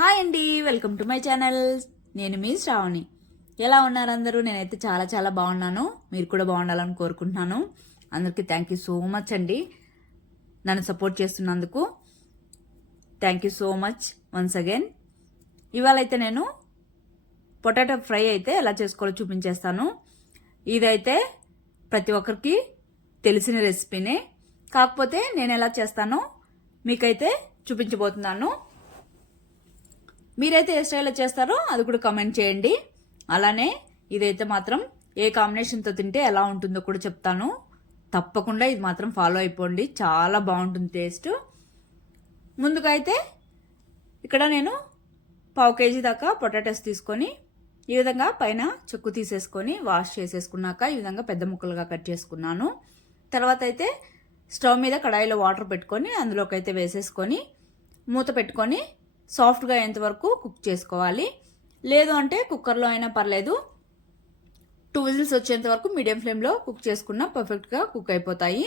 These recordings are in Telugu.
హాయ్ అండి, వెల్కమ్ టు మై ఛానల్. నేను మీ శ్రావణి. ఎలా ఉన్నారు అందరూ? నేనైతే చాలా చాలా బాగున్నాను. మీరు కూడా బాగుండాలని కోరుకుంటున్నాను. అందరికీ థ్యాంక్ యూ సో మచ్ అండి, నన్ను సపోర్ట్ చేస్తున్నందుకు. Thank you so much once again. ఇవాళ అయితే నేను పొటాటో ఫ్రై అయితే ఎలా చేసుకోవాలో చూపించేస్తాను. ఇదైతే ప్రతి ఒక్కరికి తెలిసిన రెసిపీనే, కాకపోతే నేను ఎలా చేస్తానో మీకైతే చూపించబోతున్నాను. మీరైతే ఏ స్టైల్లో చేస్తారో అది కూడా కామెంట్ చేయండి. అలానే ఇదైతే మాత్రం ఏ కాంబినేషన్తో తింటే ఎలా ఉంటుందో కూడా చెప్తాను. తప్పకుండా ఇది మాత్రం ఫాలో అయిపోండి, చాలా బాగుంటుంది టేస్ట్. ముందుగా అయితే ఇక్కడ నేను 1/2 kg దాకా పొటాటోస్ తీసుకొని ఈ విధంగా పైన చెక్కు తీసేసుకొని వాష్ చేసేసుకున్నాక ఈ విధంగా పెద్ద ముక్కలుగా కట్ చేసుకున్నాను. తర్వాత అయితే స్టవ్ మీద కడాయిలో వాటర్ పెట్టుకొని అందులోకి అయితే వేసేసుకొని మూత పెట్టుకొని సాఫ్ట్గా అయ్యేంత వరకు కుక్ చేసుకోవాలి. లేదు అంటే కుక్కర్లో అయినా పర్లేదు, 2 విజిల్స్ వచ్చేంత వరకు మీడియం ఫ్లేమ్లో కుక్ చేసుకున్నా పర్ఫెక్ట్గా కుక్ అయిపోతాయి.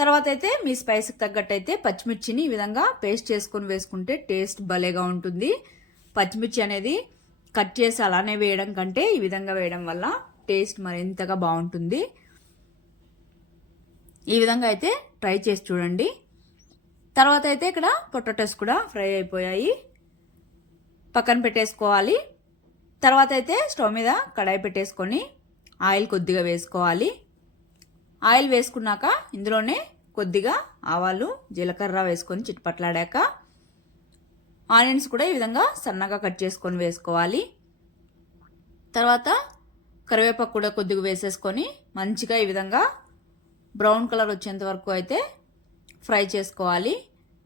తర్వాత అయితే మీ స్పైస్కి తగ్గట్టు అయితే పచ్చిమిర్చిని ఈ విధంగా పేస్ట్ చేసుకొని వేసుకుంటే టేస్ట్ భలేగా ఉంటుంది. పచ్చిమిర్చి అనేది కట్ చేసి అలానే వేయడం కంటే ఈ విధంగా వేయడం వల్ల టేస్ట్ మరింతగా బాగుంటుంది. ఈ విధంగా అయితే ట్రై చేసి చూడండి. తర్వాత అయితే ఇక్కడ పొటాటోస్ కూడా ఫ్రై అయిపోయాయి, పక్కన పెట్టేసుకోవాలి. తర్వాత అయితే స్టవ్ మీద కడాయి పెట్టేసుకొని ఆయిల్ కొద్దిగా వేసుకోవాలి. ఆయిల్ వేసుకున్నాక ఇందులోనే కొద్దిగా ఆవాలు జీలకర్ర వేసుకొని చిట్పట్లాడాక ఆనియన్స్ కూడా ఈ విధంగా సన్నగా కట్ చేసుకొని వేసుకోవాలి. తర్వాత కరివేపాకు కూడా కొద్దిగా వేసేసుకొని మంచిగా ఈ విధంగా బ్రౌన్ కలర్ వచ్చేంత వరకు అయితే ఫ్రై చేసుకోవాలి.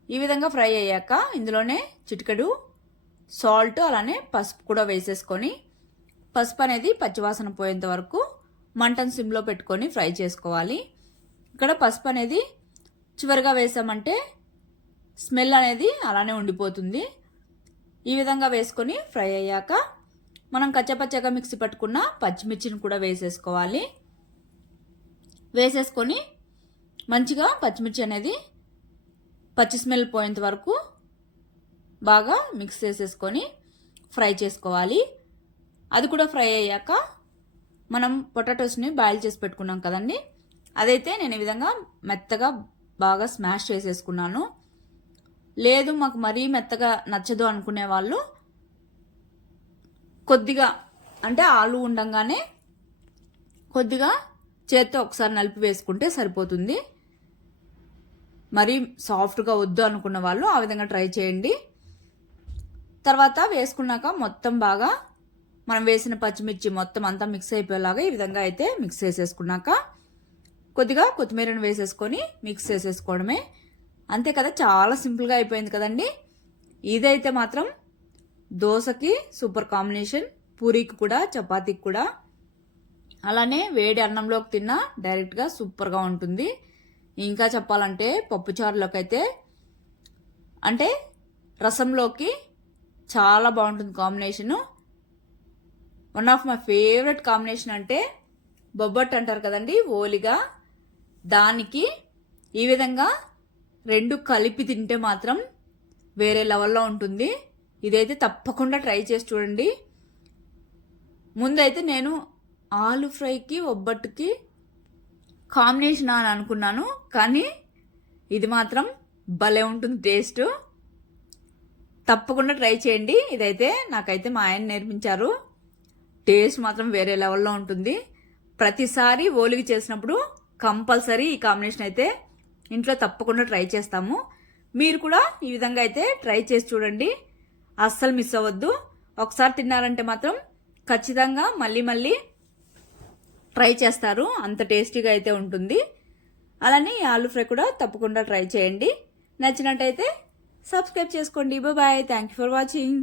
ఈ విధంగా ఫ్రై అయ్యాక ఇందులోనే చిటికెడు సాల్ట్ అలానే పసుపు కూడా వేసేసుకొని పసుపు అనేది పచ్చివాసన పోయేంత వరకు మంటను సిమ్లో పెట్టుకొని ఫ్రై చేసుకోవాలి. ఇక్కడ పసుపు అనేది చివరిగా వేసామంటే స్మెల్ అనేది అలానే ఉండిపోతుంది. ఈ విధంగా వేసుకొని ఫ్రై అయ్యాక మనం కచ్చపచ్చగా మిక్సీ పట్టుకున్న పచ్చిమిర్చిని కూడా వేసేసుకోవాలి. వేసేసుకొని మంచిగా పచ్చిమిర్చి అనేది పచ్చి స్మెల్ పోయేంత వరకు బాగా మిక్స్ చేసేసుకొని ఫ్రై చేసుకోవాలి. అది కూడా ఫ్రై అయ్యాక మనం పొటాటోస్ని బాయిల్ చేసి పెట్టుకున్నాం కదండి, అదైతే నేను ఈ విధంగా మెత్తగా బాగా స్మాష్ చేసేసుకున్నాను. లేదు మాకు మరీ మెత్తగా నచ్చదు అనుకునే వాళ్ళు కొద్దిగా అంటే ఆలు ఉండంగానే కొద్దిగా చేత్తో ఒకసారి నలిపి వేసుకుంటే సరిపోతుంది. మరీ సాఫ్ట్గా వద్దు అనుకున్న వాళ్ళు ఆ విధంగా ట్రై చేయండి. తర్వాత వేసుకున్నాక మొత్తం బాగా మనం వేసిన పచ్చిమిర్చి మొత్తం అంతా మిక్స్ అయిపోయేలాగా ఈ విధంగా అయితే మిక్స్ చేసేసుకున్నాక కొద్దిగా కొత్తిమీరను వేసేసుకొని మిక్స్ చేసేసుకోవడమే. అంతే కదా, చాలా సింపుల్గా అయిపోయింది కదండి. ఇదైతే మాత్రం దోశకి సూపర్ కాంబినేషన్, పూరీకి కూడా చపాతీకి కూడా అలానే వేడి అన్నంలోకి తిన్నా డైరెక్ట్గా సూపర్గా ఉంటుంది. ఇంకా చెప్పాలంటే పప్పుచారులోకి అయితే అంటే రసంలోకి చాలా బాగుంటుంది combination. One of my favourite combination అంటే బొబ్బట్టు అంటారు కదండి, ఓలిగా, దానికి ఈ విధంగా రెండు కలిపి తింటే మాత్రం వేరే లెవెల్లో ఉంటుంది. ఇదైతే తప్పకుండా ట్రై చేసి చూడండి. ముందైతే నేను ఆలు ఫ్రైకి ఒబ్బట్టుకి కాంబినేషన్ అని అనుకున్నాను, కానీ ఇది మాత్రం భలే ఉంటుంది టేస్ట్. తప్పకుండా ట్రై చేయండి. ఇదైతే నాకైతే మా ఆయన నేర్పించారు. టేస్ట్ మాత్రం వేరే లెవెల్లో ఉంటుంది. ప్రతిసారి ఓలిగి చేసినప్పుడు కంపల్సరీ ఈ కాంబినేషన్ అయితే ఇంట్లో తప్పకుండా ట్రై చేస్తాము. మీరు కూడా ఈ విధంగా అయితే ట్రై చేసి చూడండి, అస్సలు మిస్ అవ్వద్దు. ఒకసారి తిన్నారంటే మాత్రం ఖచ్చితంగా మళ్ళీ మళ్ళీ ట్రై చేస్తారు, అంత టేస్టీగా అయితే ఉంటుంది. అలానే ఆలూ ఫ్రై కూడా తప్పకుండా ట్రై చేయండి. నచ్చినట్టయితే సబ్స్క్రైబ్ చేసుకోండి. Bye, thank you for watching.